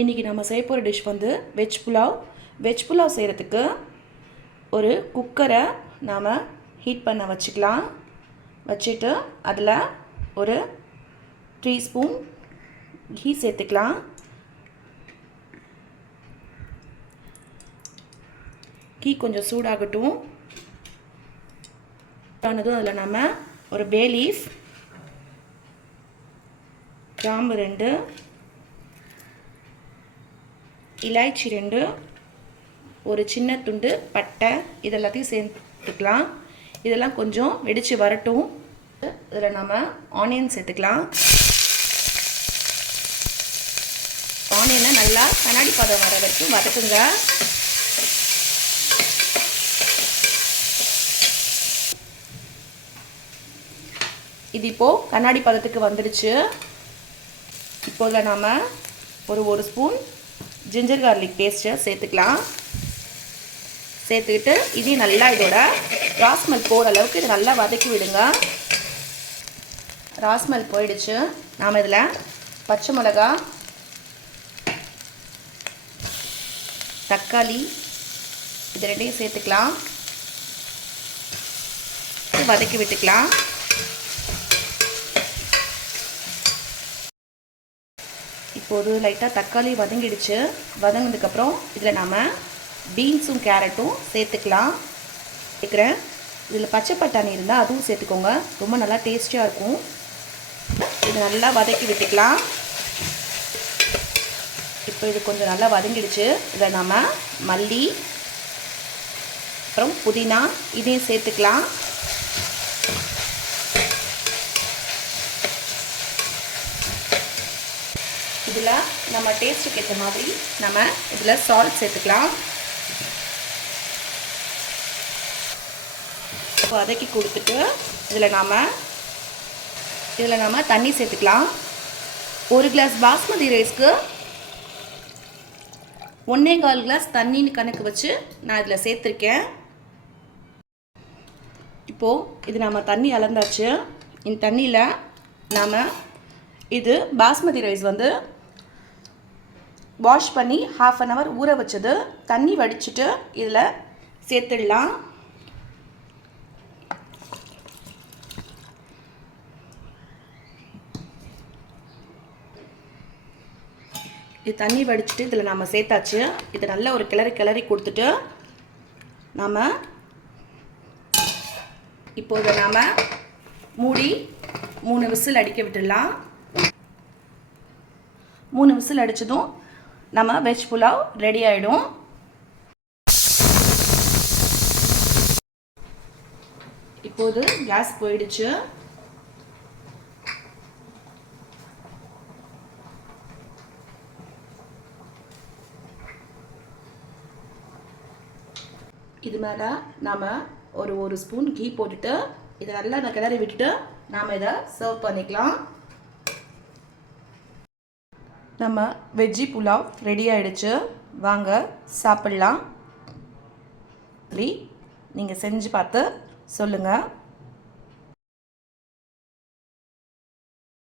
இன்றைக்கி நம்ம செய்ய போகிற டிஷ் வந்து வெஜ் புலாவ். வெஜ் புலாவ் செய்கிறதுக்கு ஒரு குக்கரை நாம் ஹீட் பண்ண வச்சுக்கலாம். வச்சுட்டு அதில் ஒரு 3 ஸ்பூன் கீ சேர்த்துக்கலாம். கீ கொஞ்சம் சூடாகட்டும். ஆனதும் அதில் நம்ம ஒரு பே லீஃப், கிராம்பு 2, இலாய்ச்சி 2, ஒரு சின்ன துண்டு பட்டை, இதெல்லாத்தையும் சேர்த்துக்கலாம். இதெல்லாம் கொஞ்சம் வெடித்து வரட்டும். இதில் நம்ம ஆனியன் சேர்த்துக்கலாம். ஆனியனை நல்லா கண்ணாடி பதம் வர வரைக்கும் வதக்குங்க. இது இப்போது கண்ணாடி பதத்துக்கு வந்துடுச்சு. இப்போது நாம் ஒரு ஸ்பூன் ஜிஞ்சர் கார்லிக் பேஸ்ட்டை சேர்த்துக்கலாம். சேர்த்துக்கிட்டு இதையும் நல்லா இதோட ராஸ்மல் போகிற அளவுக்கு இதை நல்லா வதக்கி விடுங்க. ராஸ்மல் போயிடுச்சு. நாம் இதில் பச்சை மிளகா, தக்காளி இது ரெண்டையும் சேர்த்துக்கலாம். வதக்கி விட்டுக்கலாம். இப்போது லைட்டாக தக்காளி வதங்கிடுச்சு. வதங்கினதுக்கப்புறம் இதில் நாம் பீன்ஸும் கேரட்டும் சேர்த்துக்கலாம். சேர்க்குறேன். இதில் பச்சை பட்டாணி இருந்தால் அதுவும் சேர்த்துக்கோங்க, ரொம்ப நல்லா டேஸ்டியாக இருக்கும். இது நல்லா வதக்கி விட்டுக்கலாம். இப்போ இது கொஞ்சம் நல்லா வதங்கிடுச்சு. இதில் நாம் மல்லி, அப்புறம் புதினா இதையும் சேர்த்துக்கலாம். இதில் நம்ம டேஸ்ட்டுக்கு ஏற்ற மாதிரி நம்ம இதில் சால்ட் சேர்த்துக்கலாம். வதக்கி கொடுத்துட்டு இதில் நாம் தண்ணி சேர்த்துக்கலாம். 1 கிளாஸ் பாஸ்மதி ரைஸ்க்கு 1.25 கிளாஸ் தண்ணின்னு கணக்கு வச்சு நான் இதில் சேர்த்துருக்கேன். இப்போது இது நம்ம தண்ணி அளந்தாச்சு. இந்த தண்ணியில் நாம் இது பாஸ்மதி ரைஸ் வந்து வாஷ் பண்ணி 1/2 an hour ஊற வச்சது. தண்ணி வடிச்சிட்டு இதில் சேர்த்துடலாம். இது தண்ணி வடிச்சிட்டு இதில் நம்ம சேர்த்தாச்சு. இது நல்ல ஒரு கிளறி கொடுத்துட்டு நாம் இப்போது நாம் மூடி 3 விசில் அடிக்க விட்டுடலாம். 3 விசில் அடித்ததும் நம்ம வெஜ் புலாவ் ரெடி ஆகிடும். இப்போது கேஸ் போயிடுச்சு. இது மேலே நாம் ஒரு ஸ்பூன் கீ போட்டுட்டு இதை நல்லா கிளறி விட்டுட்டு நாம் இதை சர்வ் பண்ணிக்கலாம். நம்ம வெஜ்ஜி புலாவ் ரெடி ஆகிடுச்சு. வாங்க சாப்பிட்லாம். நீங்கள் செஞ்சு பார்த்து சொல்லுங்கள்.